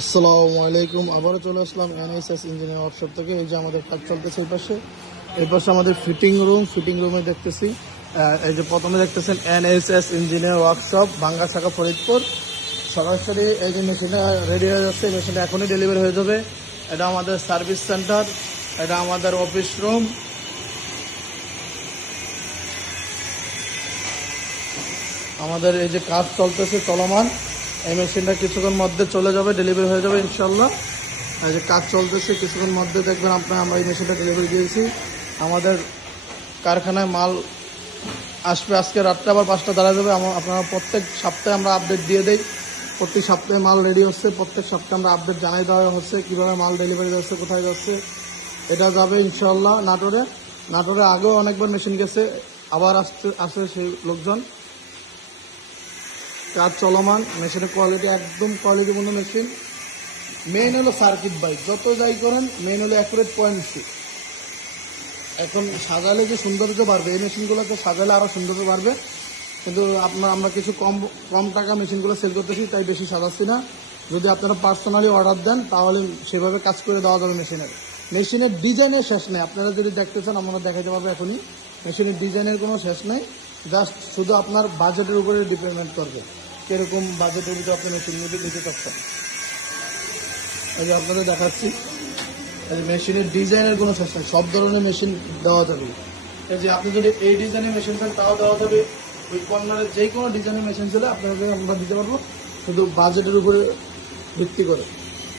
আসসালামু আলাইকুম। আবারও চলে আসলাম এনএসএস ইঞ্জিনিয়ার ওয়ার্কশপ থেকে। এই যে আমাদের কাজ চলতেছে এই পাশে আমাদের ফিটিং রুমে দেখতেছি। এই যে প্রথমে দেখতেছেন এনএসএস ইঞ্জিনিয়ার ওয়ার্কশপ ভাঙ্গা শাখা ফরিদপুর। সরাসরি এই যে মেশিনটা রেডি হয়ে যাচ্ছে, এই মেশিনটা এখনই ডেলিভারি হয়ে যাবে। এটা আমাদের সার্ভিস সেন্টার, এটা আমাদের অফিস রুম। আমাদের এই যে কাজ চলতেছে চলমান, এই মেশিনটা কিছুক্ষণ মধ্যে চলে যাবে, ডেলিভারি হয়ে যাবে ইনশাল্লাহ। এই যে কাজ চলতেছে, কিছুক্ষণ মধ্যে দেখবেন আমরা এই মেশিনটা ডেলিভারি দিয়েছি। আমাদের কারখানায় মাল আসবে আজকে রাতটা, আবার 5টা দাঁড়া যাবে। আপনারা প্রত্যেক সপ্তাহে আমরা আপডেট দিয়ে দেই। প্রত্যেক সপ্তাহে মাল রেডি হচ্ছে, প্রত্যেক সপ্তাহে আমরা আপডেট জানাই দেওয়া হচ্ছে কীভাবে মাল ডেলিভারি যাচ্ছে, কোথায় যাচ্ছে। এটা যাবে ইনশাল্লাহ নাটোরে আগেও অনেকবার মেশিন গেছে, আবার আসে সেই লোকজন। কাজ চলমান, মেশিনের কোয়ালিটি একদম কোয়ালিটিপূর্ণ মেশিন। মেইন হলো সার্কিট বাইক, যত যাই করেন মেইন হলো অ্যাকুরেট পয়েন্ট। এখন সাজালে যে সৌন্দর্য বাড়বে, এই মেশিনগুলোকে সাজালে আরও সৌন্দর্য বাড়বে, কিন্তু আমরা কিছু কম টাকা মেশিনগুলো সেল করতেছি, তাই বেশি সাজাচ্ছি না। যদি আপনারা পার্সোনালি অর্ডার দেন তাহলে সেভাবে কাজ করে দেওয়া যাবে। মেশিনের ডিজাইনের শেষ নেই। আপনারা যদি দেখতে চান আমরা দেখাতে পারবো এখনই। মেশিনের ডিজাইনের কোনো শেষ নেই, জাস্ট শুধু আপনার বাজেটের উপরে ডিপেন্ড করবে, কীরকম বাজেটের ভিতরে আপনি মেশিন নিতে চাচ্ছেন। এই যে আপনাদের দেখাচ্ছি, মেশিনের ডিজাইনের কোনো শেষ নেই, সব ধরনের মেশিন দেওয়া যাবে। এই যে আপনি যদি এই ডিজাইনের মেশিন চান তাও দেওয়া যাবে। ওই কর্নারের যে কোনো ডিজাইনের মেশিন ছিল আপনাদের আমরা দিতে পারবো, শুধু বাজেটের উপরে ভিত্তি করে।